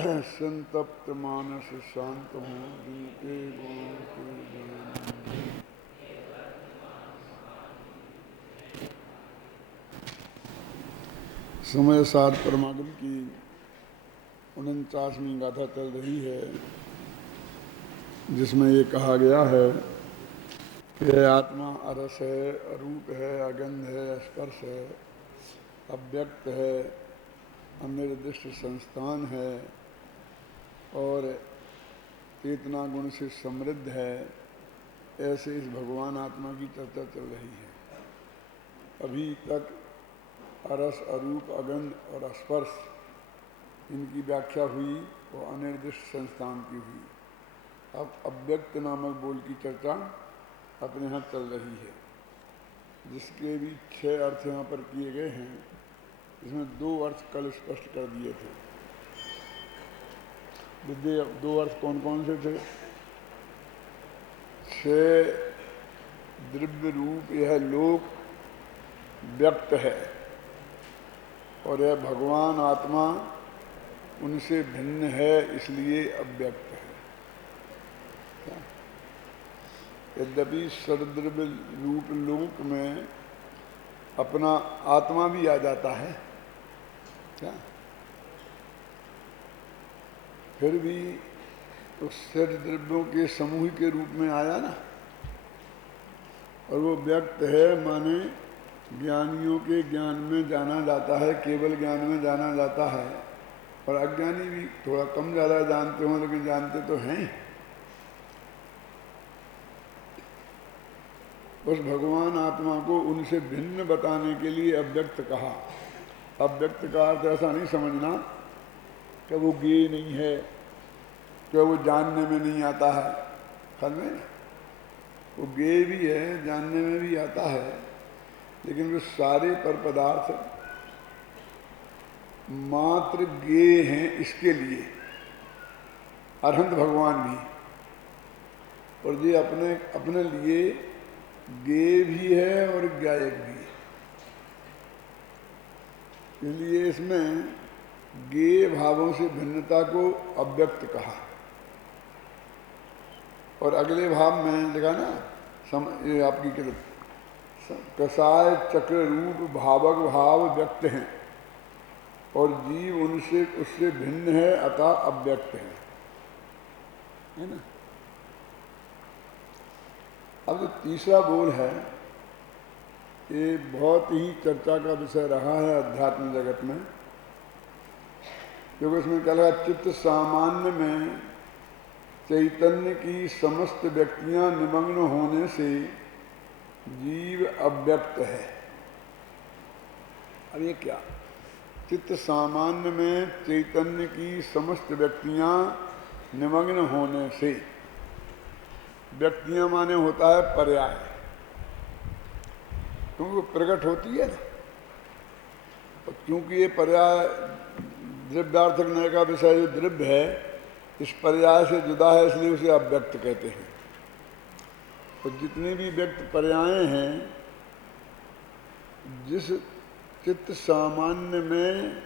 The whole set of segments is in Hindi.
संतप्त मानस शांत हूँ जिनके गुण के जान। समय सार परमागम की 49वीं गाथा चल रही है, जिसमें ये कहा गया है कि आत्मा अरस है, अरूप है, अगंध है, स्पर्श है, अव्यक्त है, अनिर्दिष्ट संस्थान है और चेतना गुण से समृद्ध है। ऐसे इस भगवान आत्मा की चर्चा चल रही है। अभी तक अरस, अरूप, अगंध और स्पर्श इनकी व्याख्या हुई और अनिर्दिष्ट संस्थान की हुई। अब अव्यक्त नामक बोल की चर्चा अपने यहाँ चल रही है, जिसके भी 6 अर्थ यहाँ पर किए गए हैं। इसमें 2 अर्थ कल स्पष्ट कर दिए थे। विद्य 2 अर्थ कौन कौन से थे? 6 द्रव्य रूप यह लोक व्यक्त है और यह भगवान आत्मा उनसे भिन्न है, इसलिए अव्यक्त है। यद्यपि सद्द्रव्य रूप लोक में अपना आत्मा भी आ जाता है, क्या फिर भी उस सद्द्रव्यों के समूह के रूप में आया ना। और वो व्यक्त है माने ज्ञानियों के ज्ञान में जाना जाता है, केवल ज्ञान में जाना जाता है। और अज्ञानी भी थोड़ा कम ज़्यादा जानते हों, लेकिन जानते तो हैं। उस भगवान आत्मा को उनसे भिन्न बताने के लिए अव्यक्त कहा। अव्यक्त का अर्थ ऐसा नहीं समझना कि वो ज्ञेय नहीं है, कि वो जानने में नहीं आता है। समझ में? वो ज्ञेय भी है, जानने में भी आता है, लेकिन वो सारे पर पदार्थ मात्र ज्ञेय हैं इसके लिए। अरहंत भगवान भी, और ये अपने अपने लिए ज्ञेय भी है और ज्ञायक भी है। इसलिए इसमें ज्ञेय भावों से भिन्नता को अव्यक्त कहा। और अगले भाव में लिखा ना, ये आपकी कसाय चक्र रूप भावक भाव व्यक्त हैं और जीव उनसे उससे भिन्न है, अतः अव्यक्त है ना। अब जो तीसरा बोल है, ये बहुत ही चर्चा का विषय रहा है अध्यात्म जगत में, क्योंकि इसमें क्या लगा, चित्त सामान्य में चैतन्य की समस्त व्यक्तियां निमग्न होने से जीव अव्यक्त है। अब ये क्या? चित्त सामान्य में चैतन्य की समस्त व्यक्तियां निमग्न होने से, व्यक्तियां माने होता है पर्याय, क्योंकि प्रकट होती है ना। और क्योंकि ये पर्याय द्रव्यार्थक न्याय का विषय जो द्रव्य है, इस पर्याय से जुदा है, इसलिए उसे अव्यक्त कहते हैं। तो जितने भी व्यक्त पर्याय हैं, जिस चित्त सामान्य में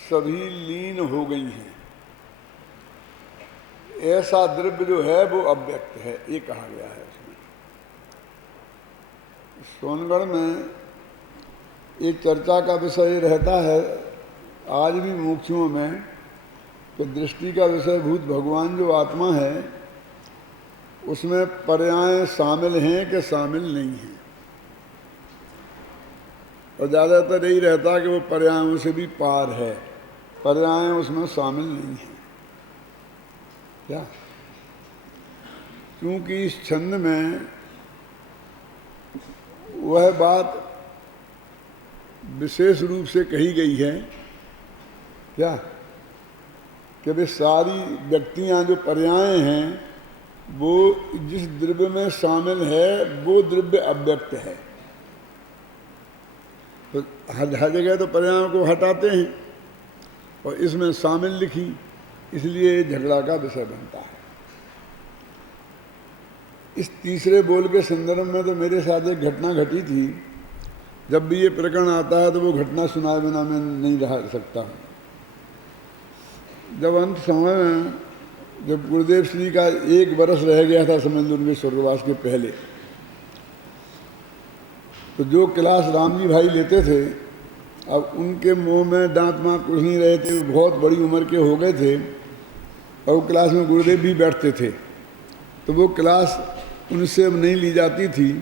सभी लीन हो गई हैं, ऐसा द्रव्य जो है वो अव्यक्त है, ये कहा गया है इसमें। सोनगढ़ में एक चर्चा का विषय रहता है आज भी मुमुक्षुओं में, कि दृष्टि का विषय भूत भगवान जो आत्मा है, उसमें पर्याय शामिल हैं कि शामिल नहीं हैं। और ज़्यादातर यही रहता कि वो पर्यायों से भी पार है, पर्याय उसमें शामिल नहीं है। क्या? क्योंकि इस छंद में वह बात विशेष रूप से कही गई है, क्या, कि वे सारी व्यक्तियां जो पर्याय हैं, वो जिस द्रव्य में शामिल है वो द्रव्य अव्यक्त है। तो हर जगह तो पर्यायों को हटाते हैं और इसमें शामिल लिखी, इसलिए झगड़ा का विषय बनता है। इस तीसरे बोल के संदर्भ में तो मेरे साथ एक घटना घटी थी। जब भी ये प्रकरण आता है तो वो घटना सुनाए बिना मैं नहीं रह सकता हूँ। जब अंत समय में जब गुरुदेव श्री का 1 बरस रह गया था, समझ लो उनके स्वर्गवास के पहले, तो जो क्लास राम जी भाई लेते थे, अब उनके मुंह में दांत मांत कुछ नहीं रहे थे, वो बहुत बड़ी उम्र के हो गए थे, और वो क्लास में गुरुदेव भी बैठते थे, तो वो क्लास उनसे अब नहीं ली जाती थी।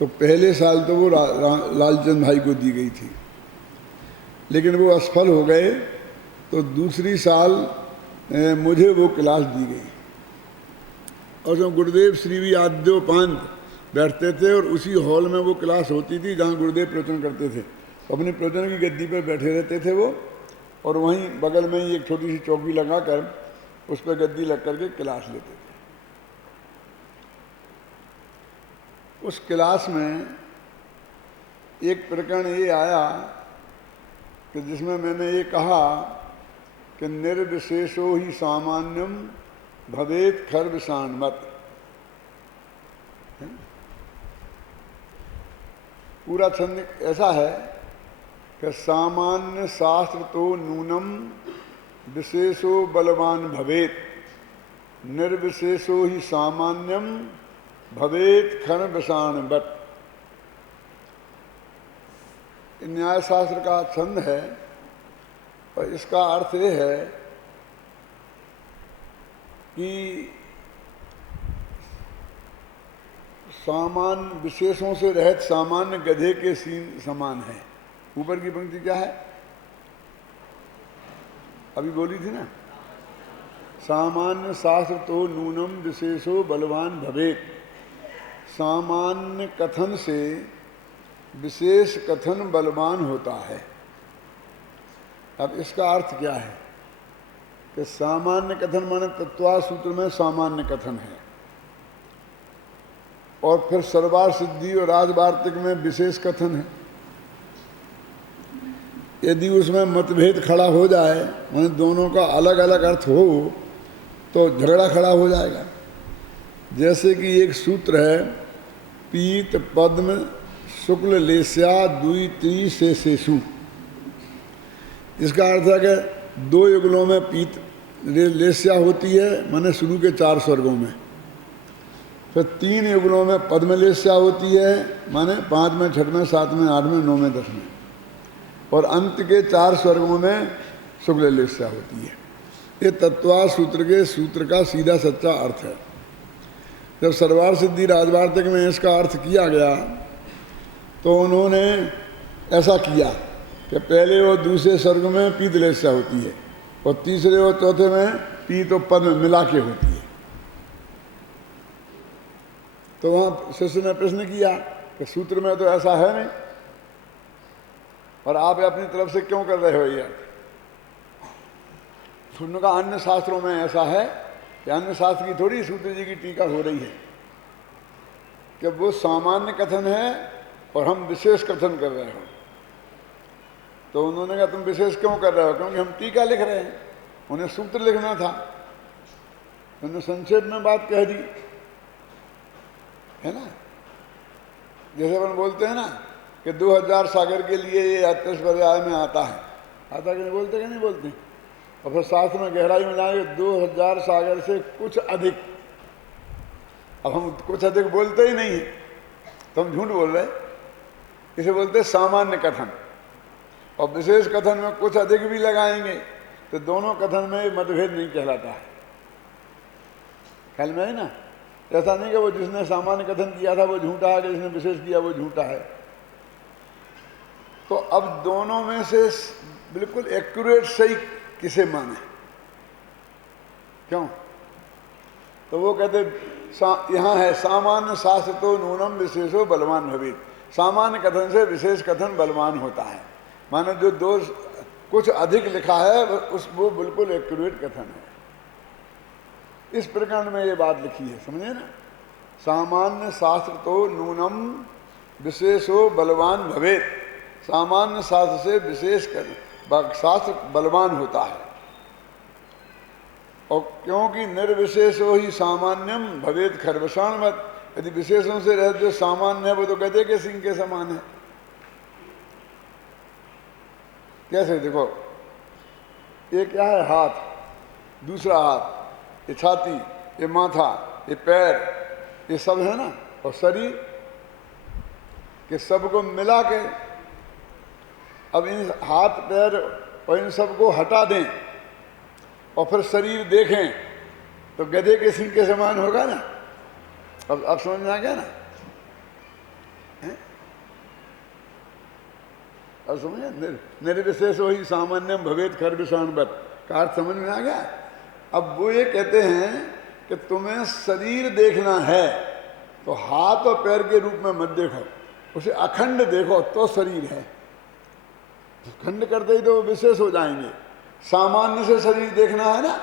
तो पहले साल तो वो लालचंद भाई को दी गई थी, लेकिन वो असफल हो गए, तो दूसरी साल मुझे वो क्लास दी गई। और जो गुरुदेव श्री भी आद्योपांत बैठते थे, और उसी हॉल में वो क्लास होती थी जहाँ गुरुदेव प्रवचन करते थे। अपने प्रवचन की गद्दी पर बैठे रहते थे वो, और वहीं बगल में ही एक छोटी सी चौकी लगाकर उस पर गद्दी लग करके क्लास लेते थे। उस क्लास में एक प्रकरण ये आया कि जिसमें मैंने ये कहा कि निर्विशेषो ही सामान्यम भवेत खर्वसान्मत। पूरा छंद ऐसा है कि सामान्य शास्त्र तो नूनम विशेषो बलवान भवेत, निर्विशेषो ही सामान्यम भवेत खर्वसान्मत। न्याय शास्त्र का छंद है, और इसका अर्थ ये है कि सामान्य विशेषों से रहित सामान्य गधे के सीन समान है। ऊपर की पंक्ति क्या है, अभी बोली थी ना, सामान्य शास्त्र तो नूनम विशेषो बलवान भवेत। सामान्य कथन से विशेष कथन बलवान होता है। अब इसका अर्थ क्या है कि सामान्य कथन माने तत्वा सूत्र में सामान्य कथन है, और फिर सर्वार सिद्धि और राजवार्तिक में विशेष कथन है। यदि उसमें मतभेद खड़ा हो जाए, माने दोनों का अलग अलग अर्थ हो, तो झगड़ा खड़ा हो जाएगा। जैसे कि एक सूत्र है, पीत पद्म शुक्ल लेस्या द्विती से शेषु। इसका अर्थ है कि 2 युगलों में पीत लेस्या होती है, माने शुरू के 4 स्वर्गों में। फिर 3 युगलों में पद्म लेस्या होती है, माने 5 में, 6 में, 7 में, 8 में, 9 में, 10 में। और अंत के 4 स्वर्गों में शुक्ल लेस्या होती है। ये तत्वा सूत्र के सूत्र का सीधा सच्चा अर्थ है। जब सर्वार सिद्धि राजवार्तिक में इसका अर्थ किया गया, तो उन्होंने ऐसा किया कि पहले और दूसरे स्वर्ग में पीत लेस्या होती है, और तीसरे और चौथे में पीत और पद्म मिला के होती है। तो वहाँ शिष्य ने प्रश्न किया कि सूत्र में तो ऐसा है नहीं, और आप अपनी तरफ से क्यों कर रहे हो ये? सुनने का अन्य शास्त्रों में ऐसा है कि अन्य शास्त्र की थोड़ी सूत्र जी की टीका हो रही है, कि वो सामान्य कथन है और हम विशेष कथन कर रहे हो। तो उन्होंने कहा तुम विशेष क्यों कर रहे हो? क्योंकि हम टीका लिख रहे हैं, उन्हें सूत्र लिखना था। उन्होंने संक्षेप में बात कह दी, है ना। जैसे अपन बोलते हैं ना कि 2000 सागर के लिए ये 38 पर्याय में आता है, आता कि नहीं बोलते, कि नहीं बोलते? और फिर शास्त्र में गहराई में जाएंगे 2000 सागर से कुछ अधिक। अब हम कुछ अधिक बोलते ही नहीं है, तो हम झूठ बोल रहे हैं। इसे बोलते सामान्य कथन, और विशेष कथन में कुछ अधिक भी लगाएंगे तो दोनों कथन में मतभेद नहीं कहलाता है। ख्याल में है ना। ऐसा नहीं कि वो जिसने सामान्य कथन किया था वो झूठा है, कि जिसने विशेष किया वो झूठा है। तो अब दोनों में से बिल्कुल एक्यूरेट सही किसे माने? क्यों? तो वो कहते यहाँ है सामान्य शास्त्र तो नूनम विशेषो बलवान भवेत। सामान्य कथन से विशेष कथन बलवान होता है, माने जो दो कुछ अधिक लिखा है वो बिल्कुल एक्यूरेट कथन है। इस प्रकरण में ये बात लिखी है, समझे ना। सामान्य शास्त्र तो नूनम विशेषो बलवान भवेत। सामान्य शास्त्र से विशेष शास्त्र बलवान होता है। और क्योंकि निर्विशेषो ही सामान्यम भवेत खर्वसान्मत। यदि विशेषों से रह जो सामान्य है वो तो गधे के सिंह के समान है। कैसे? देखो, ये क्या है? हाथ। दूसरा हाथ, ये छाती, ये माथा, ये पैर, ये सब है ना, और शरीर के सबको मिला के अब इन हाथ पैर और इन सबको हटा दें और फिर शरीर देखें तो गधे के सिंह के समान होगा ना। अब समझ में आ गया ना? अब समझे, निर्विशेष वही सामान्यम भवेत खरविषाणवत का अर्थ समझ में आ गया। अब वो ये कहते हैं कि तुम्हें शरीर देखना है तो हाथ और पैर के रूप में मत देखो, उसे अखंड देखो तो शरीर है। खंड करते ही तो वो विशेष हो जाएंगे। सामान्य से शरीर देखना है ना,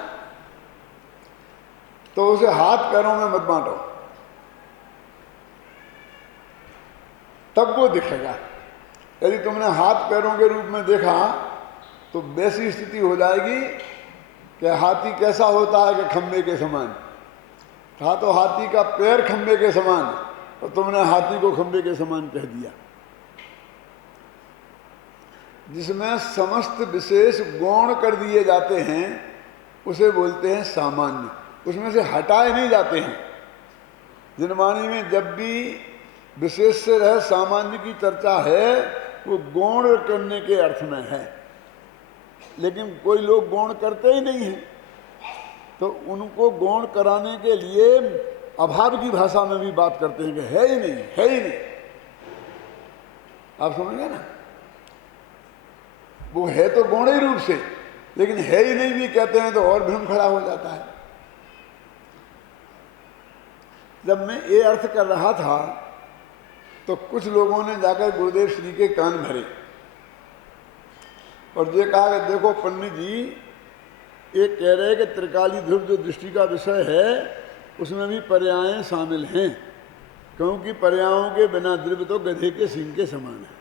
तो उसे हाथ पैरों में मत बांटो, तब वो दिखेगा। यदि तुमने हाथ पैरों के रूप में देखा तो वैसी स्थिति हो जाएगी कि हाथी कैसा होता है कि खंबे के समान था, तो हाथी का पैर खंबे के समान, तो तुमने हाथी को खंबे के समान कह दिया। जिसमें समस्त विशेष गौण कर दिए जाते हैं उसे बोलते हैं सामान्य, उसमें से हटाए नहीं जाते हैं। जिनवाणी में जब भी विशेष से रह सामान्य की चर्चा है वो गौण करने के अर्थ में है, लेकिन कोई लोग गौण करते ही नहीं हैं, तो उनको गौण कराने के लिए अभाव की भाषा में भी बात करते हैं कि है ही नहीं, है ही नहीं। आप समझ गए ना? वो है तो गौण ही रूप से, लेकिन है ही नहीं भी कहते हैं तो और भ्रम खड़ा हो जाता है। जब मैं ये अर्थ कर रहा था तो कुछ लोगों ने जाकर गुरुदेव श्री के कान भरे और ये कहा कि देखो पंडित जी, ये कह रहे कि त्रिकाली ध्रुव जो दृष्टि का विषय है उसमें भी पर्याय शामिल हैं, क्योंकि पर्यायों के बिना द्रव्य तो गधे के सींग के समान है।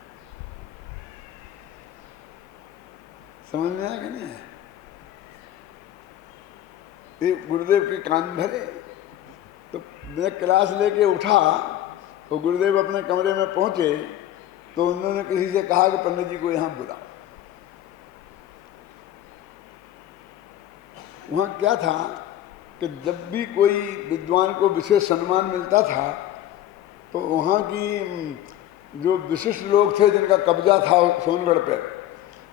समझ में आया कि नहीं है? ये गुरुदेव के कान भरे तो मैं क्लास लेके उठा तो गुरुदेव अपने कमरे में पहुंचे तो उन्होंने किसी से कहा कि पंडित जी को यहां बुलाओ। वहां क्या था कि जब भी कोई विद्वान को विशेष सम्मान मिलता था तो वहां की जो विशिष्ट लोग थे जिनका कब्जा था सोनगढ़ पर,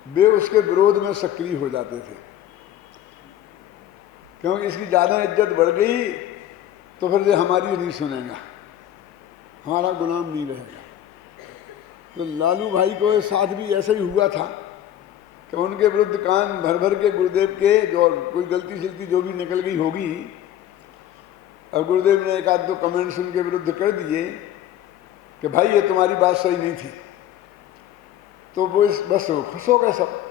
वे उसके विरोध में सक्रिय हो जाते थे, क्योंकि इसकी ज़्यादा इज्जत बढ़ गई तो फिर ये हमारी नहीं सुनेगा, हमारा गुलाम नहीं रहेगा। तो लालू भाई को साथ भी ऐसा ही हुआ था कि उनके विरुद्ध कान भर भर के गुरुदेव के जो कोई गलती शलती जो भी निकल गई होगी, और गुरुदेव ने एक आध दो कमेंट्स उनके विरुद्ध कर दिए कि भाई ये तुम्हारी बात सही नहीं थी, तो वो बस खुश हो गए सब,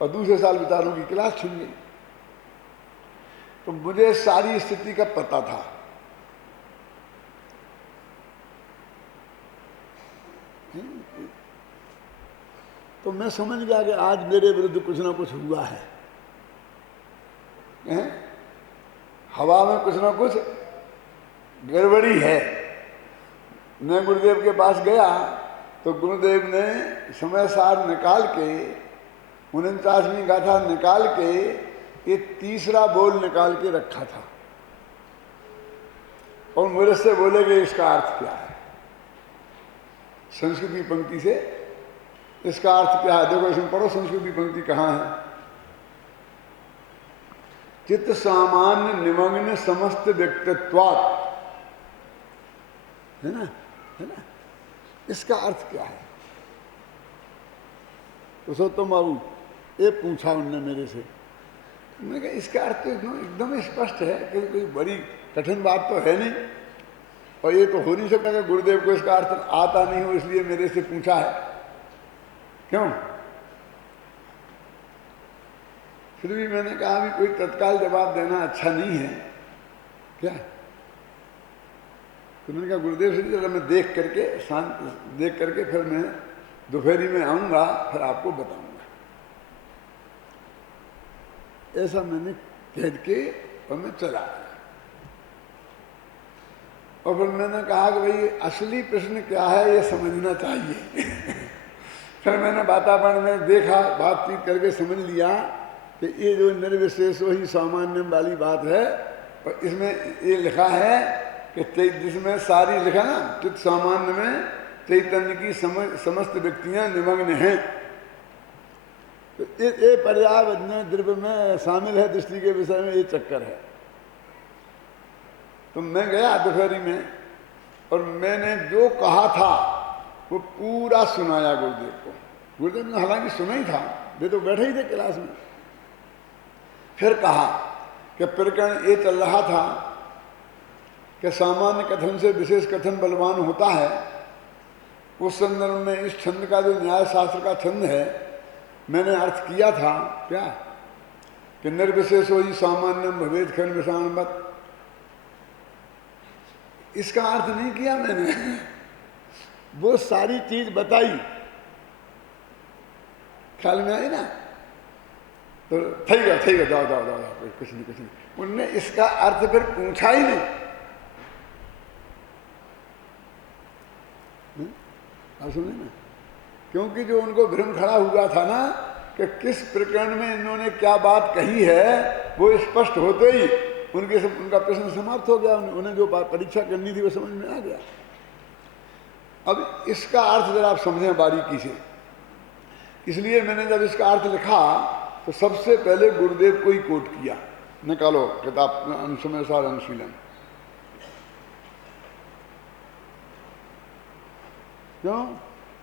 और दूसरे साल बेचारों की क्लास छूट गई। तो मुझे सारी स्थिति का पता था। तो मैं समझ गया कि आज मेरे विरुद्ध कुछ ना कुछ हुआ है, हवा में कुछ ना कुछ गड़बड़ी है। मैं गुरुदेव के पास गया तो गुरुदेव ने समय सार निकाल के 49वीं गाथा निकाल के ये तीसरा बोल निकाल के रखा था और मेरे से बोले कि इसका अर्थ क्या है। संस्कृत की पंक्ति से इसका अर्थ क्या है, देखो इसमें पढ़ो संस्कृत की पंक्ति कहाँ है। चित्त सामान्य निमग्न समस्त व्यक्तित्वात्, है ना, है ना, इसका अर्थ क्या है। पुरुषोत्तम बाबू ये पूछा उनने मेरे से, मैं कहा इसका अर्थ तो एकदम स्पष्ट है कि कोई बड़ी कठिन बात तो है नहीं, और ये तो हो नहीं सकता कि गुरुदेव को इसका अर्थ आता नहीं हो इसलिए मेरे से पूछा है। क्यों? फिर भी मैंने कहा अभी कोई तत्काल जवाब देना अच्छा नहीं है क्या। तो मैंने कहा गुरुदेव से जरा मैं देख करके शांत देख करके फिर मैं दोपहरी में आऊँगा, फिर आपको बताऊँगा। ऐसा मैंने कह के और मैं चला आया। और फिर मैंने कहा कि भाई असली प्रश्न क्या है ये समझना चाहिए। फिर मैंने वातावरण में देखा, बातचीत करके समझ लिया कि ये जो निर्विशेषो ही सामान्य वाली बात है, और इसमें ये लिखा है कि जिसमें सारी लिखा ना, चित्त सामान्य में चैतन्य की समस्त व्यक्तियां निमग्न हैं। तो ये पर्याय द्रव्य में शामिल है दृष्टि के विषय में, ये चक्कर है। तो मैं गया दोपहरी में और मैंने जो कहा था वो पूरा सुनाया गुरुदेव को। गुरुदेव ने हालांकि सुना ही था, वे तो बैठे ही थे क्लास में। फिर कहा कि प्रकरण ये चल रहा था कि सामान्य कथन से विशेष कथन बलवान होता है। उस संदर्भ में इस छंद का जो न्याय शास्त्र का छंद है, मैंने अर्थ किया था क्या कि निर्विशेषो ही सामान्यम भवेद खंड विषाणवत्। इसका अर्थ नहीं किया मैंने, वो सारी चीज बताई, ख्याल में आई ना। तो ठीक है जाओ कुछ नहीं। उनने इसका अर्थ फिर पूछा ही नहीं। आप सुने ना, क्योंकि जो उनको भ्रम खड़ा हुआ था ना कि किस प्रकरण में इन्होंने क्या बात कही है, वो स्पष्ट होते ही उनका प्रश्न समाप्त हो गया। उन्हें जो परीक्षा करनी थी वो समझ में आ गया। अब इसका अर्थ जरा आप समझें बारीकी से। इसलिए मैंने जब इसका अर्थ लिखा तो सबसे पहले गुरुदेव को ही कोट किया। निकालो किताब अनुसमयसार अनुशीलन। क्यों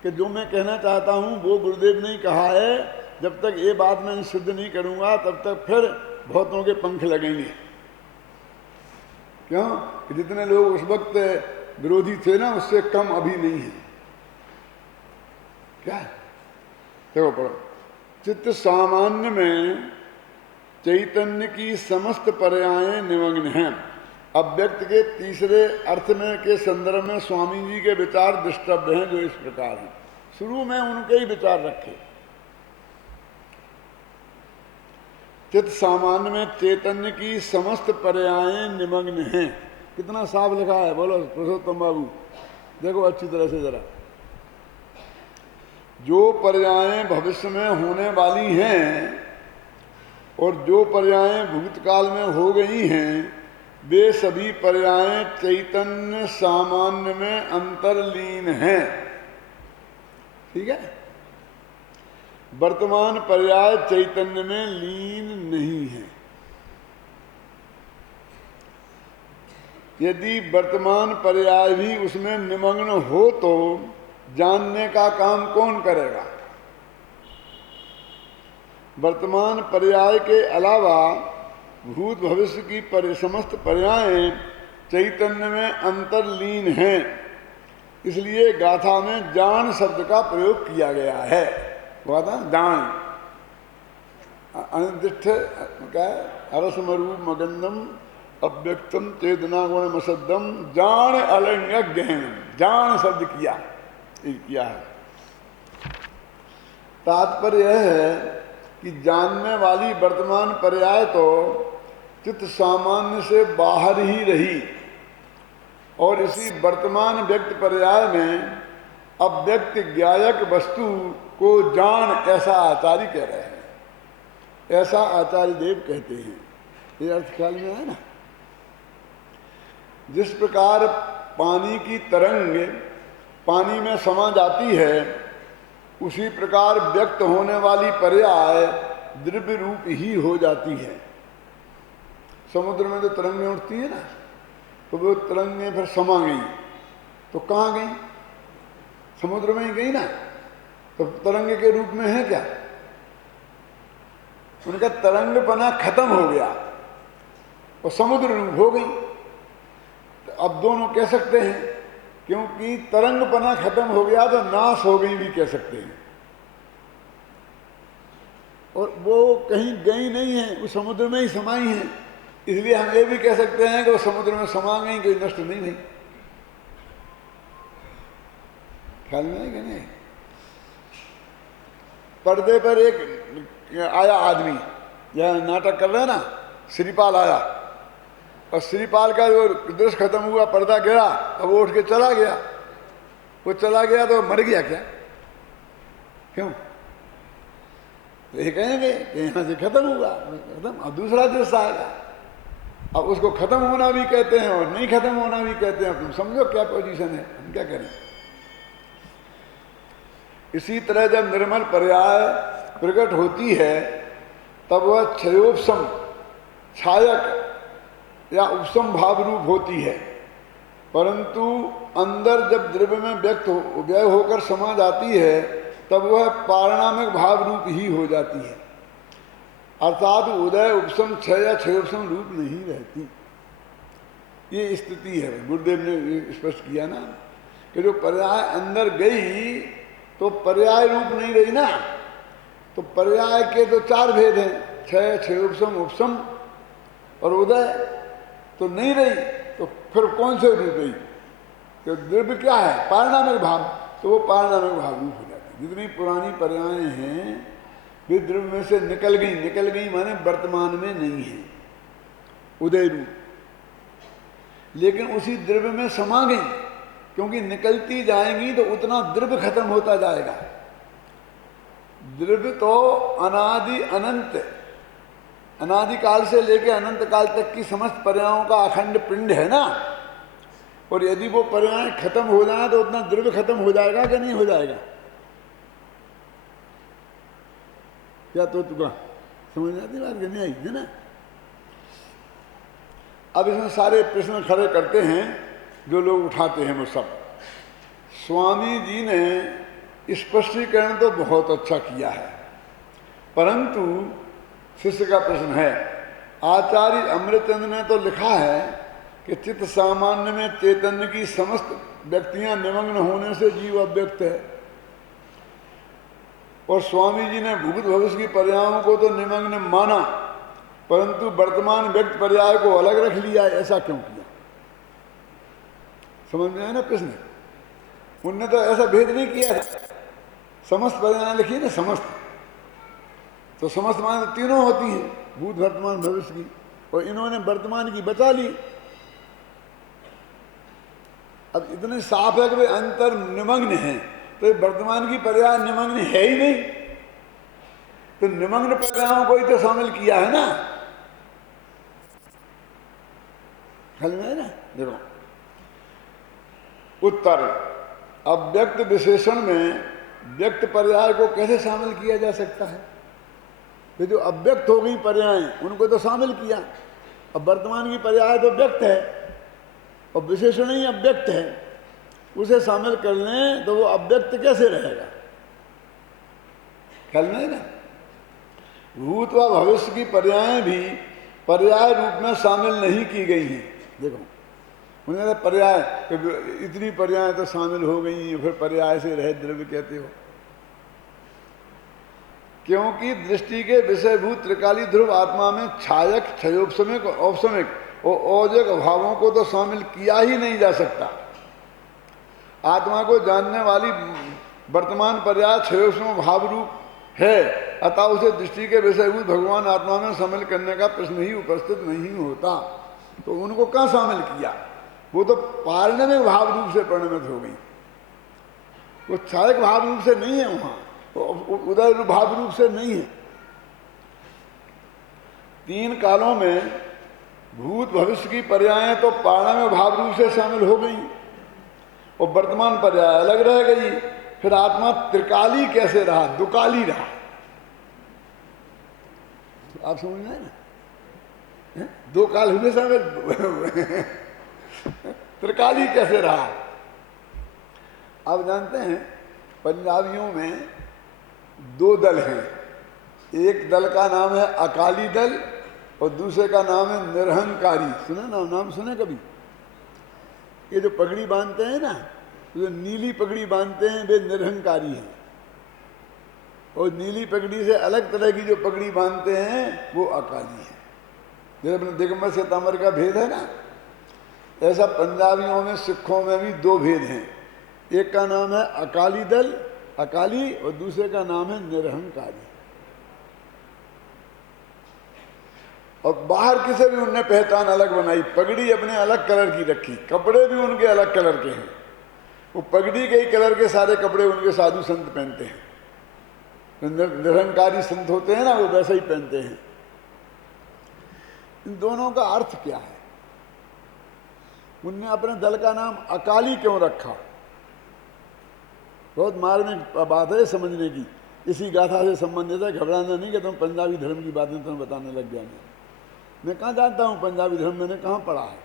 कि जो मैं कहना चाहता हूं वो गुरुदेव ने ही कहा है। जब तक ये बात मैं सिद्ध नहीं करूंगा तब तक फिर बहुतों के पंख लगेंगे। क्यों कि जितने लोग उस वक्त विरोधी थे ना, उससे कम अभी नहीं है। क्या देखो पढ़ो, चित्त सामान्य में चैतन्य की समस्त पर्यायें निमग्न हैं। अव्यक्त के तीसरे अर्थ में के संदर्भ में स्वामी जी के विचार दृष्टव्य हैं, जो इस प्रकार हैं। शुरू में उनके ही विचार रखे। चित्त सामान्य में चैतन्य की समस्त पर्यायें निमग्न हैं। कितना साफ लिखा है, बोलो पुरुषोत्तम बाबू, देखो अच्छी तरह से जरा। जो पर्यायें भविष्य में होने वाली हैं और जो पर्यायें भूतकाल में हो गई हैं, वे सभी पर्यायें चैतन्य सामान्य में अंतर्लीन हैं। ठीक है, वर्तमान पर्याय चैतन्य में लीन नहीं है। यदि वर्तमान पर्याय भी उसमें निमग्न हो तो जानने का काम कौन करेगा? वर्तमान पर्याय के अलावा भूत भविष्य की समस्त पर्यायें चैतन्य में अंतर्लीन हैं। इसलिए गाथा में जान शब्द का प्रयोग किया गया है। हुआ था जान, अनिर्दिष्ट क्या है, अरसमरूप मगंदम अव्यक्तम चेतना गुण मसद्दम जान अलंग गहन। जान शब्द किया है। तात्पर्य यह है कि जानने वाली वर्तमान पर्याय तो चित्त सामान्य से बाहर ही रही, और इसी वर्तमान व्यक्त पर्याय में अव्यक्त ज्ञायक वस्तु को जान, ऐसा आचार्य कह रहे हैं, ऐसा आचार्य देव कहते हैं। ये अर्थ ख्याल में है ना। जिस प्रकार पानी की तरंग पानी में समा जाती है, उसी प्रकार व्यक्त होने वाली पर्याय द्रव्य रूप ही हो जाती है। समुद्र में जो तरंगें उठती है ना, तो वो तरंगें फिर समा गई, तो कहाँ गई? समुद्र में ही गई ना। तो तरंग के रूप में है क्या? उनका तरंगपना खत्म हो गया और समुद्र रूप हो गई। तो अब दोनों कह सकते हैं, क्योंकि तरंगपना खत्म हो गया तो नाश हो गई भी कह सकते हैं। और वो कहीं गई नहीं है, वो समुद्र में ही समाई है। इसलिए हम ये भी कह सकते हैं कि वो समुद्र में समा गई, कोई नष्ट नहीं हुई। ख्याल में है कि नहीं? पर्दे पर एक आया आदमी, यह नाटक कर रहे हैं ना, श्रीपाल आया, और श्रीपाल का जो दृश्य खत्म हुआ, पर्दा गिरा, अब वो उठ के चला गया। वो चला गया तो मर गया क्या? क्यों? तो ये कहेंगे कि यहाँ से खत्म हुआ, खत्म, अब दूसरा दृश्य आएगा। अब उसको खत्म होना भी कहते हैं और नहीं खत्म होना भी कहते हैं। अब तुम समझो क्या पोजीशन है, हम क्या करें। इसी तरह जब निर्मल पर्याय प्रकट होती है तब वह क्षयोपशम, छायक या उपशम भाव रूप होती है, परंतु अंदर जब द्रव्य में व्यय होकर समा जाती है तब वह पारिणामिक भाव रूप ही हो जाती है, अर्थात उदय उपशम क्षय या क्षयोपशम रूप नहीं रहती। ये स्थिति है। गुरुदेव ने स्पष्ट किया ना कि जो पर्याय अंदर गई तो पर्याय रूप नहीं रही ना। तो पर्याय के तो चार भेद हैं, क्षय, क्षयोपशम, उपशम और उदय, तो नहीं रही। तो फिर कौन से रूप रही? तो द्रव्य क्या है? पारिणामिक भाव, तो वो पारिणामिक भाव रूप हो जाता है। जितनी पुरानी पर्याय हैं वे द्रव्य में से निकल गई माने वर्तमान में नहीं है, उदय रूप, लेकिन उसी द्रव्य में समा गई, क्योंकि निकलती जाएंगी तो उतना द्रव्य खत्म होता जाएगा। द्रव्य तो अनादि अनंत, अनादिकाल से लेकर अनंत काल तक की समस्त पर्यायों का अखंड पिंड है ना। और यदि वो पर्याय खत्म हो जाए तो उतना द्रव्य खत्म हो जाएगा कि नहीं हो जाएगा? क्या तो तुका समझ में आती बात कि नहीं आई है ना। अब इसमें सारे प्रश्न खड़े करते हैं जो लोग उठाते हैं वो सब। स्वामी जी ने स्पष्टीकरण तो बहुत अच्छा किया है, परंतु शिष्य का प्रश्न है। आचार्य अमृतचंद्र ने तो लिखा है कि चित्त सामान्य में चैतन्य की समस्त व्यक्तियां निमग्न होने से जीव अव्यक्त है, और स्वामी जी ने भूत भविष्य की पर्यायों को तो निमग्न माना, परंतु वर्तमान व्यक्त पर्याय को अलग रख लिया। ऐसा क्यों किया? समझ में आया ना प्रश्न? उनने तो ऐसा भेद नहीं किया। समस्त पर्याय लिखी ना, समस्त, तो समस्त माने तो तीनों होती हैं, भूत वर्तमान भविष्य की, और इन्होंने वर्तमान की बचा ली। अब इतने साफ है कि वे अंतर निमग्न हैं, तो वर्तमान की पर्याय निमग्न है ही नहीं, तो निमग्न पर्यायों को ही तो शामिल किया है ना। हल में है ना। देखो उत्तर, अव्यक्त विशेषण में व्यक्त पर्याय को कैसे शामिल किया जा सकता है? ये जो अव्यक्त हो गई पर्याय उनको तो शामिल किया। अब वर्तमान की पर्याय तो व्यक्त है और विशेषण ही अव्यक्त है, उसे शामिल कर लें तो वो अव्यक्त कैसे रहेगा? ख्याल में है ना। भूत व भविष्य की पर्याय भी पर्याय रूप में शामिल नहीं की गई हैं। देखो उन्होंने पर्याय, इतनी पर्याय तो शामिल हो गई, फिर पर्याय से रहित द्रव्य कहते हो, क्योंकि दृष्टि के विषयभूत त्रिकाली ध्रुव आत्मा में छायक, क्षयोपशमिक, औपशमिक और औजक भावों को तो शामिल किया ही नहीं जा सकता। आत्मा को जानने वाली वर्तमान पर्याय क्षयोपशम भाव रूप है, अतः उसे दृष्टि के विषयभूत भगवान आत्मा में शामिल करने का प्रश्न ही उपस्थित नहीं होता। तो उनको कहाँ शामिल किया? वो तो पारिणामिक भाव रूप से परिणमित हो गई, वो छायक भाव रूप से नहीं है, वहां उदय भाव रूप से नहीं है। तीन कालों में भूत भविष्य की पर्याय तो पारिणामिक भाव रूप से शामिल हो गई और वर्तमान पर्याय अलग रह गई। फिर आत्मा त्रिकाली कैसे रहा, दुकाली रहा? तो आप समझ में आए ना, दो काल हमेशा में त्रिकाली कैसे रहा? आप जानते हैं पंजाबियों में दो दल हैं, एक दल का नाम है अकाली दल और दूसरे का नाम है निरहंकारी। सुना ना, नाम सुने कभी? ये जो पगड़ी बांधते हैं ना, जो नीली पगड़ी बांधते हैं वे निरहंकारी हैं, और नीली पगड़ी से अलग तरह की जो पगड़ी बांधते हैं वो अकाली है। जैसे अपने दिगंबर सितंबर का भेद है ना, ऐसा पंजाबियों में, सिखों में भी दो भेद हैं। एक का नाम है अकाली दल, अकाली, और दूसरे का नाम है निरहंकारी। और बाहर किसे भी उनने पहचान अलग बनाई, पगड़ी अपने अलग कलर की रखी, कपड़े भी उनके अलग कलर के हैं। वो पगड़ी के ही कलर के सारे कपड़े उनके साधु संत पहनते हैं। निरंकारी संत होते हैं ना, वो वैसे ही पहनते हैं। इन दोनों का अर्थ क्या है? उनने अपने दल का नाम अकाली क्यों रखा? बहुत मार्मिक बात है समझने की। इसी गाथा से संबंधित है, घबराना नहीं कि तुम पंजाबी धर्म की बातें तुम्हें बताने लग गया। मैं कहाँ जानता हूँ पंजाबी धर्म, मैंने कहाँ पढ़ा है?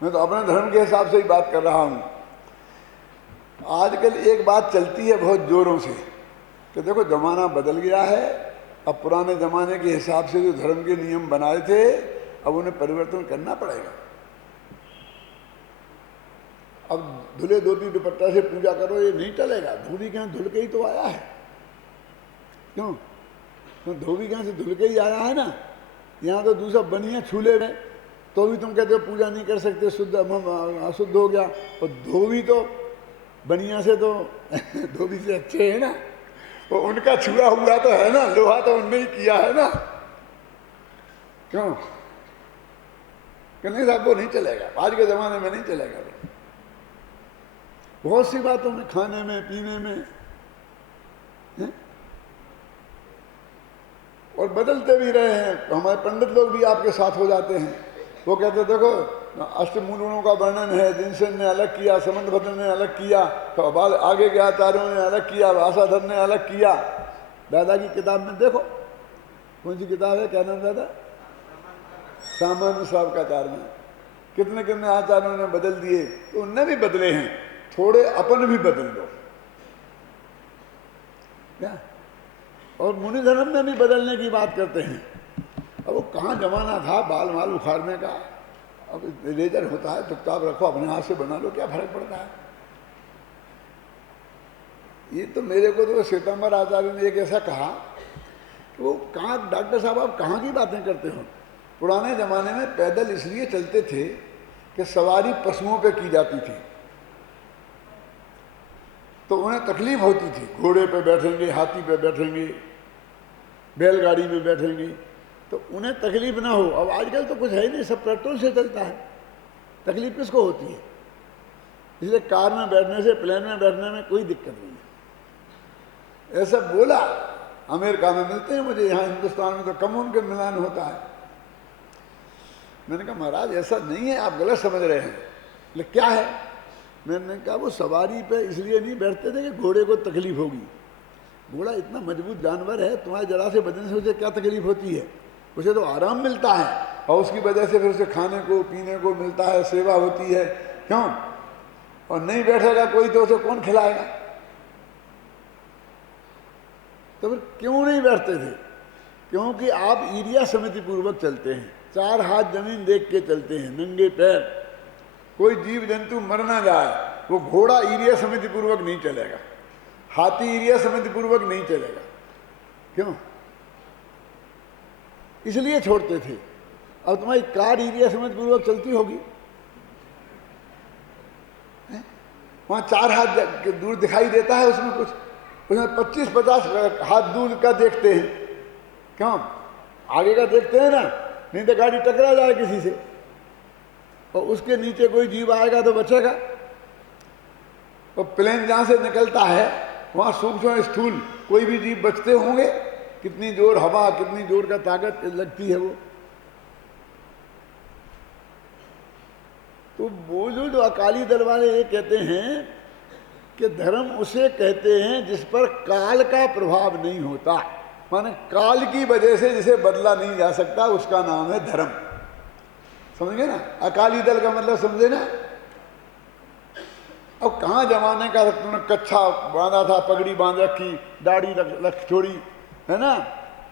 मैं तो अपने धर्म के हिसाब से ही बात कर रहा हूँ। आजकल एक बात चलती है बहुत जोरों से कि देखो जमाना बदल गया है, अब पुराने जमाने के हिसाब से जो धर्म के नियम बनाए थे अब उन्हें परिवर्तन करना पड़ेगा। अब धुले धोती दुपट्टा से पूजा करो ये नहीं चलेगा। धोबी के यहाँ धुल के ही तो आया है। क्यों? तो धोबी के यहाँ से धुल के ही आया है ना। यहाँ तो दूसरा बनिया छूले में तो भी तुम कहते हो पूजा नहीं कर सकते, शुद्ध अशुद्ध हो गया। और धोबी तो बनिया से तो धोबी से अच्छे है ना, वो उनका छुआ हुआ तो है ना, लोहा तो उनने ही किया है ना। क्यों? कि नहीं साहब वो नहीं चलेगा, आज के जमाने में नहीं चलेगा। बहुत सी बातों में, खाने में पीने में है? और बदलते भी रहे हैं। हमारे पंडित लोग भी आपके साथ हो जाते हैं। वो कहते देखो अष्टमूलकों का वर्णन है, जिनसे ने अलग किया, समंतभद्र ने अलग किया, तो अब आगे के आचार्यों ने अलग किया, भाषाधर ने अलग किया। दादा की किताब में देखो, कौन सी किताब है, क्या नाम दादा? सामान्य साहब का आचार्य में कितने कितने आचार्यों ने बदल दिए, तो उनने भी बदले हैं। थोड़े अपन भी बदल लो क्या? और मुनि धर्म में भी बदलने की बात करते हैं। अब वो कहाँ जमाना था बाल माल उखाड़ने का। अब रेजर होता है, चुपचाप रखो, अपने हाथ से बना लो, क्या फर्क पड़ता है? ये तो मेरे को तो श्वेतांबर आचार्य ने एक ऐसा कहा कि वो कहाँ, डॉक्टर साहब आप कहाँ की बातें करते हो? पुराने जमाने में पैदल इसलिए चलते थे कि सवारी पशुओं पे की जाती थी, तो उन्हें तकलीफ होती थी। घोड़े पे बैठेंगे, हाथी पे बैठेंगे, बैलगाड़ी में बैठेंगे, तो उन्हें तकलीफ ना हो। अब आजकल तो कुछ है ही नहीं, सब पेट्रोल से चलता है, तकलीफ किसको होती है? इसलिए कार में बैठने से, प्लेन में बैठने में कोई दिक्कत नहीं है। ऐसा बोला। अमेरिका में मिलते हैं मुझे, यहाँ हिंदुस्तान में तो कम उनके मिलान होता है। मैंने कहा महाराज ऐसा नहीं है, आप गलत समझ रहे हैं। लेकिन क्या है? मैंने कहा वो सवारी पे इसलिए नहीं बैठते थे कि घोड़े को तकलीफ होगी। घोड़ा इतना मजबूत जानवर है, तुम्हारे जरा से बदन से उसे क्या तकलीफ होती है? उसे तो आराम मिलता है, और उसकी वजह से फिर उसे खाने को पीने को मिलता है, सेवा होती है। क्यों? और नहीं बैठेगा कोई तो उसे कौन खिलाएगा? तो फिर क्यों नहीं बैठते थे? क्योंकि आप ईर्ष्या समिति पूर्वक चलते हैं, 4 हाथ जमीन देख के चलते हैं, नंगे पैर, कोई जीव जंतु मर ना जाए। वो घोड़ा ईर्ष्या समिति पूर्वक नहीं चलेगा, हाथी ईर्ष्या समिति पूर्वक नहीं चलेगा। क्यों? इसलिए छोड़ते थे। अब तुम्हारी कार ईर्ष्या समिति पूर्वक चलती होगी, वहां 4 हाथ दूर दिखाई देता है, उसमें कुछ, उसमें 25-50 हाथ दूर का देखते हैं। क्यों? आगे का देखते हैं ना, नहीं तो गाड़ी टकरा जाए किसी से, और उसके नीचे कोई जीव आएगा तो बचेगा। और प्लेन जहां से निकलता है वहां सूक्ष्म स्थूल कोई भी जीव बचते होंगे? कितनी जोर हवा, कितनी जोर का ताकत लगती है वो। तो वो जो अकाली दल वाले ये कहते हैं कि धर्म उसे कहते हैं जिस पर काल का प्रभाव नहीं होता, माने काल की वजह से जिसे बदला नहीं जा सकता, उसका नाम है धर्म। समझ गए ना? अकाली दल का मतलब समझे ना? अब कहाँ जमाने का तुमने कच्छा बांधा था, पगड़ी बांध रखी, दाढ़ी रख छोड़ी, है ना?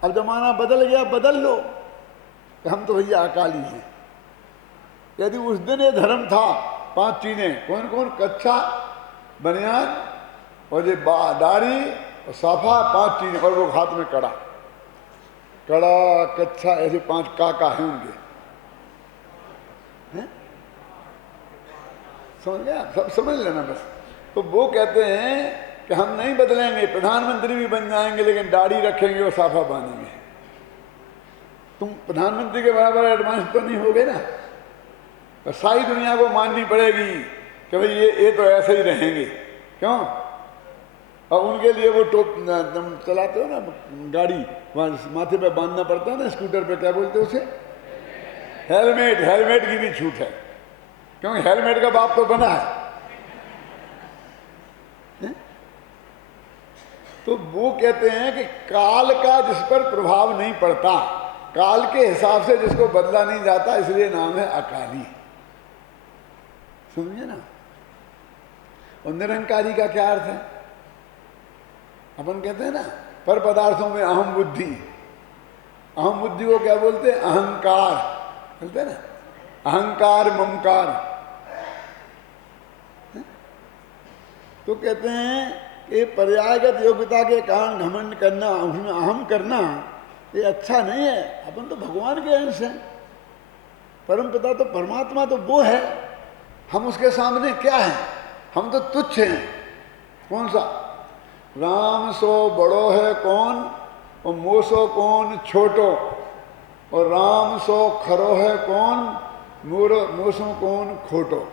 अब जमाना बदल गया, बदल लो। हम तो भैया अकाली हैं। यदि उस दिन ये धर्म था, 5 चीजें कौन कौन? कच्छा, बनियान और ये दाढ़ी और साफा, 5 चीजें, और वो हाथ में कड़ा, कच्छा, ऐसे 5 काका हैं उनके। समझ गया? सब समझ लेना बस। तो वो कहते हैं कि हम नहीं बदलेंगे, प्रधानमंत्री भी बन जाएंगे लेकिन दाढ़ी रखेंगे और साफा बांधेंगे। तुम प्रधानमंत्री के बराबर एडवांस तो नहीं होगे ना? तो सारी दुनिया को माननी पड़ेगी कि भाई ये तो ऐसे ही रहेंगे। क्यों? और उनके लिए वो टोप तुम चलाते हो ना गाड़ी, वहाँ माथे पे बांधना पड़ता है ना, स्कूटर पे क्या बोलते हो उसे, हेलमेट। हेलमेट की भी छूट है, क्योंकि हेलमेट का बाप तो बना है। तो वो कहते हैं कि काल का जिस पर प्रभाव नहीं पड़ता, काल के हिसाब से जिसको बदला नहीं जाता, इसलिए नाम है अकाली। समझिए ना। और निरंकारी का क्या अर्थ है? अपन कहते हैं ना पर पदार्थों में अहम बुद्धि, अहम बुद्धि को क्या बोलते हैं? अहंकार बोलते हैं ना, अहंकार ममकार। तो कहते हैं कि पर्यायगत योग्यता के कारण घमंड करना, उसमें अहम करना, ये अच्छा नहीं है। अपन तो भगवान के अंश हैं, परम पिता तो परमात्मा तो वो है, हम उसके सामने क्या है? हम तो तुच्छ हैं। कौन सा? राम सो बड़ो है कौन, और मोसो कौन छोटो, और राम सो खरो है कौन, मोसो कौन खोटो।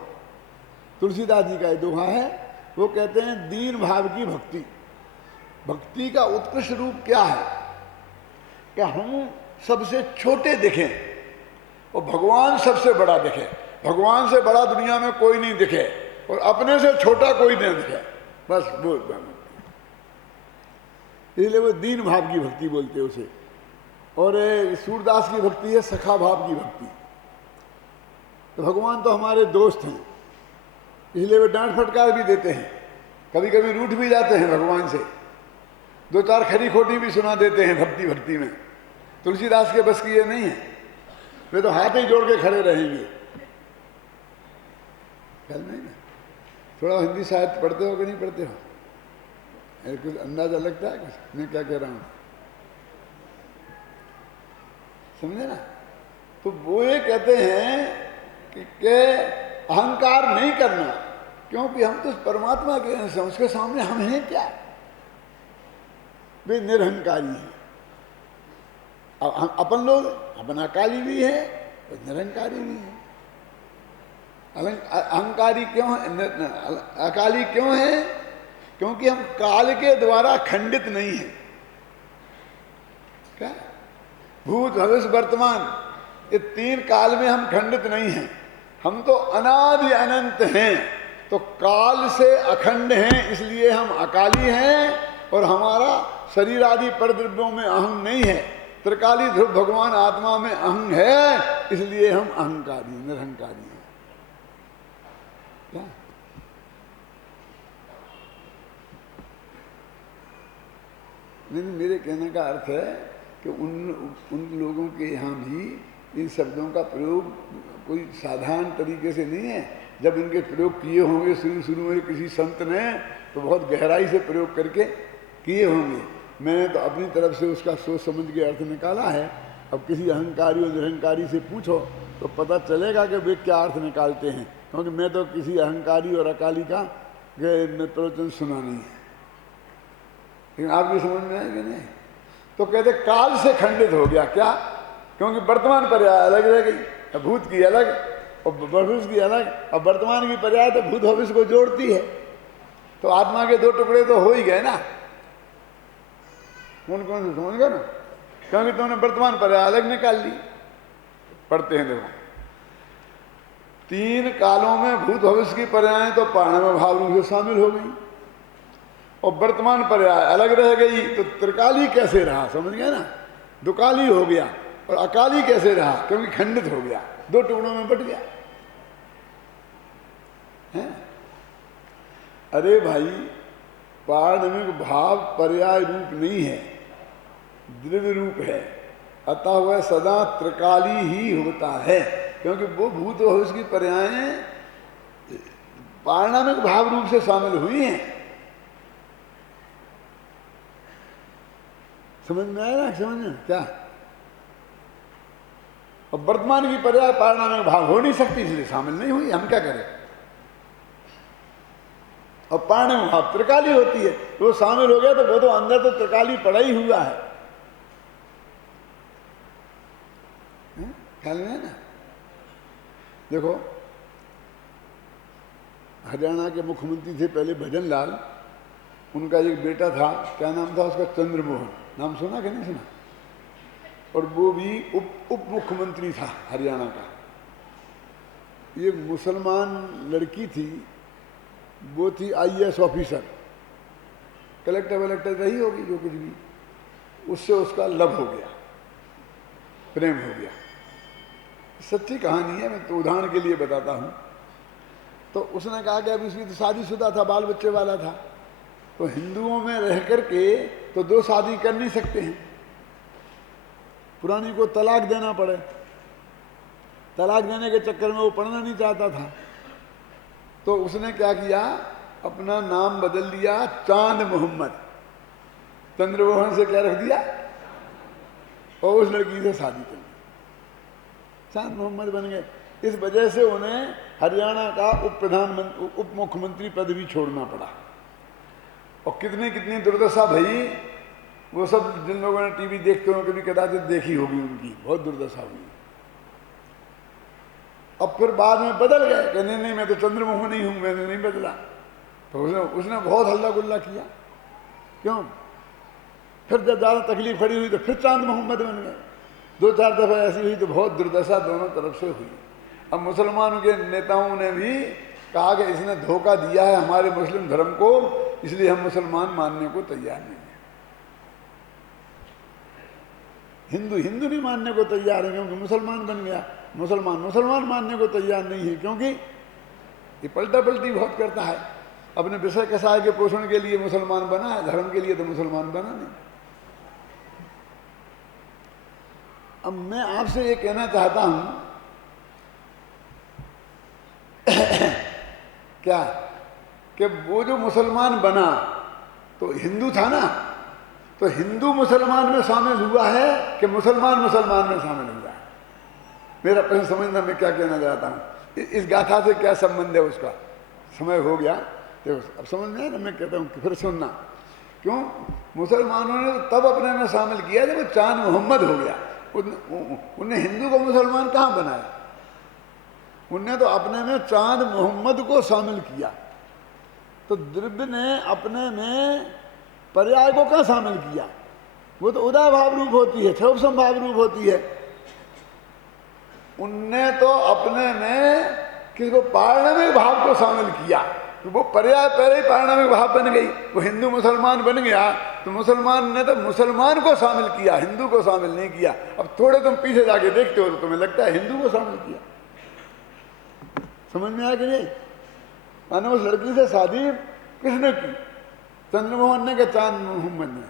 तुलसीदास जी का ये दोहा है। वो कहते हैं दीन भाव की भक्ति, भक्ति का उत्कृष्ट रूप क्या है? कि हम सबसे छोटे दिखें और भगवान सबसे बड़ा दिखे। भगवान से बड़ा दुनिया में कोई नहीं दिखे और अपने से छोटा कोई नहीं दिखे, बस वो। इसलिए वो दीन भाव की भक्ति बोलते हैं उसे। और सूरदास की भक्ति है सखा भाव की भक्ति। तो भगवान तो हमारे दोस्त हैं, इसलिए वे डांट फटकार भी देते हैं, कभी कभी रूठ भी जाते हैं भगवान से, दो चार खरी खोटी भी सुना देते हैं भक्ति भक्ति में। तुलसीदास के बस की ये नहीं है, वे तो हाथ ही जोड़ के खड़े रहेंगे। ख्याल नहीं ना? थोड़ा हिंदी साहित्य पढ़ते हो कि नहीं पढ़ते हो? कुछ अंदाजा लगता है कुछ मैं क्या कह रहा हूं? समझे ना? तो वो ये कहते हैं कि अहंकार नहीं करना, क्योंकि हम तो परमात्मा के अंश हैं, उसके सामने हम हैं क्या? वे निरहंकारी हैं। अपन लोग अपन अकाली भी है और निरंकारी भी है। अहंकारी क्यों है, अकाली क्यों है? क्योंकि हम काल के द्वारा खंडित नहीं है। क्या? भूत भविष्य वर्तमान, ये तीन काल में हम खंडित नहीं हैं। हम तो अनादि अनंत हैं, तो काल से अखंड हैं, इसलिए हम अकाली हैं। और हमारा शरीर आदि परद्रव्यों में अहम नहीं है। त्रिकाली ध्रुव भगवान आत्मा में अहम है, इसलिए हम अहंकारी निरहंकारी हैं। क्या? नहीं, मेरे कहने का अर्थ है कि उन लोगों के यहाँ भी इन शब्दों का प्रयोग कोई साधारण तरीके से नहीं है। जब इनके प्रयोग किए होंगे शुरू में किसी संत ने, तो बहुत गहराई से प्रयोग करके किए होंगे। मैंने तो अपनी तरफ से उसका सोच समझ के अर्थ निकाला है। अब किसी अहंकारी और निरहंकारी से पूछो तो पता चलेगा कि वे क्या अर्थ निकालते हैं, क्योंकि मैं तो किसी अहंकारी और अकाली का प्रवचन सुना नहीं है। लेकिन आपकी समझ में आएगी नहीं? तो कहते काल से खंडित हो गया। क्या? क्योंकि वर्तमान पर्याय अलग रह गई, भूत की अलग और भविष्य की अलग, और वर्तमान की पर्याय तो भूत भविष्य को जोड़ती है। तो आत्मा के दो टुकड़े तो हो ही गए ना। कौन कौन से समझ गए ना? क्योंकि तुमने वर्तमान पर्याय अलग निकाल ली। पढ़ते हैं देखो, तीन कालों में भूत भविष्य की पर्याय तो पाणव भाव रूप से शामिल हो गई, और वर्तमान पर्याय अलग रह गई। तो त्रिकाली कैसे रहा? समझ गए ना? दुकाली हो गया। और अकाली कैसे रहा? क्योंकि खंडित हो गया, दो टुकड़ों में बट गया है? अरे भाई, पारणमिक भाव पर्याय रूप नहीं है, द्रव्य रूप है। अतः वह सदा त्रिकाली ही होता है, क्योंकि वो भूत भविष्य की पर्यायें पारणमिक भाव रूप से शामिल हुई हैं। समझ में आया ना? समझ में क्या? और वर्तमान की पर्याय पारणमिक भाव हो नहीं सकती, इसलिए शामिल नहीं हुई। हम क्या करें? और पारणमिक भाव त्रिकाली होती है, तो वो शामिल हो गया, तो वो तो अंदर तो त्रिकाली पड़ा ही हुआ है। ख्याल में है ना? देखो, हरियाणा के मुख्यमंत्री थे पहले भजन लाल, उनका एक बेटा था, क्या नाम था उसका, चंद्रमोहन, नाम सुना कि नहीं सुना? और वो भी उप मुख्यमंत्री था हरियाणा का। एक मुसलमान लड़की थी, वो थी IAS ऑफिसर, कलेक्टर वलेक्टर रही होगी जो कुछ भी, उससे उसका लव हो गया, प्रेम हो गया। सच्ची कहानी है, मैं तो उदाहरण के लिए बताता हूँ। तो उसने कहा कि अब इसकी तो शादीशुदा था, बाल बच्चे वाला था, तो हिंदुओं में रह करके तो 2 शादी कर नहीं सकते हैं, पुरानी को तलाक देना पड़े। तलाक देने के चक्कर में वो पढ़ना नहीं चाहता था, तो उसने क्या किया, अपना नाम बदल दिया चांद मोहम्मद, चंद्रमोहन से क्या रख दिया, और उस लड़की से शादी कर ली, चांद मोहम्मद बन गए। इस वजह से उन्हें हरियाणा का उप मुख्यमंत्री पद भी छोड़ना पड़ा। और कितनी कितनी दुर्दशा भई, वो सब जिन लोगों ने टीवी देखते हो कभी कदाचित देखी होगी, उनकी बहुत दुर्दशा हुई। अब फिर बाद में बदल गए कि नहीं नहीं मैं तो चंद्रमोहन ही हूं, मैंने नहीं बदला। तो उसने बहुत हल्ला गुल्ला किया। क्यों? फिर जब ज्यादा तकलीफ खड़ी हुई तो फिर चांद मोहम्मद बन गए। 2-4 दफा ऐसी हुई तो बहुत दुर्दशा दोनों तरफ से हुई। अब मुसलमानों के नेताओं ने भी कहा कि इसने धोखा दिया है हमारे मुस्लिम धर्म को, इसलिए हम मुसलमान मानने को तैयार नहीं है। हिंदू नहीं मानने को तैयार है क्योंकि मुसलमान बन गया, मुसलमान मानने को तैयार नहीं है क्योंकि ये पलटा पलटी बहुत करता है। अपने विषय कसाय के पोषण के लिए मुसलमान बना है, धर्म के लिए तो मुसलमान बना नहीं। अब मैं आपसे ये कहना चाहता हूं क्या कि वो जो मुसलमान बना तो हिंदू था ना, तो हिंदू मुसलमान में शामिल हुआ है कि मुसलमान में शामिल हुआ है? मेरा प्रश्न समझना, मैं क्या कहना चाहता हूं, इस गाथा से क्या संबंध है उसका। समय हो गया, देखो अब समझ में आया ना, मैं कहता हूं कि फिर सुनना। क्यों? मुसलमानों ने तब अपने में शामिल किया जब वो चांद मोहम्मद हो गया। उनने हिंदू को मुसलमान कहां बनाया? उनने तो अपने में चांद मोहम्मद को शामिल किया। तो द्रव्य ने अपने में पर्याय को कहां शामिल किया? वो तो उदय भाव रूप होती है, क्षोभ संभाव रूप होती है। उनने तो अपने में किसको, पारणमिक भाव को शामिल किया, तो वो पर्याय पहले ही पारणमिक भाव बन गई। वो हिंदू मुसलमान बन गया तो मुसलमान ने तो मुसलमान को शामिल किया, हिंदू को शामिल नहीं किया। अब थोड़े तुम पीछे जाके देखते हो तो तुम्हें लगता है हिंदू को शामिल किया। समझ में आया कि नहीं? मानो उस लड़की से शादी किसने की? चंद्रमोहन ने, कि चांद मोहम्मद ने?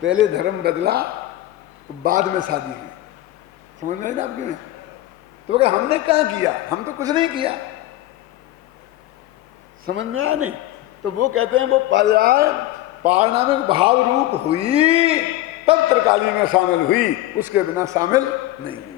पहले धर्म बदला तो बाद में शादी की। समझ में आई ना आपकी में? तो क्या हमने क्या किया? हम तो कुछ नहीं किया। समझ में आया नहीं? तो वो कहते हैं वो पर्याय पारणमिक भाव रूप हुई तब त्रिकाली में शामिल हुई, उसके बिना शामिल नहीं हुई।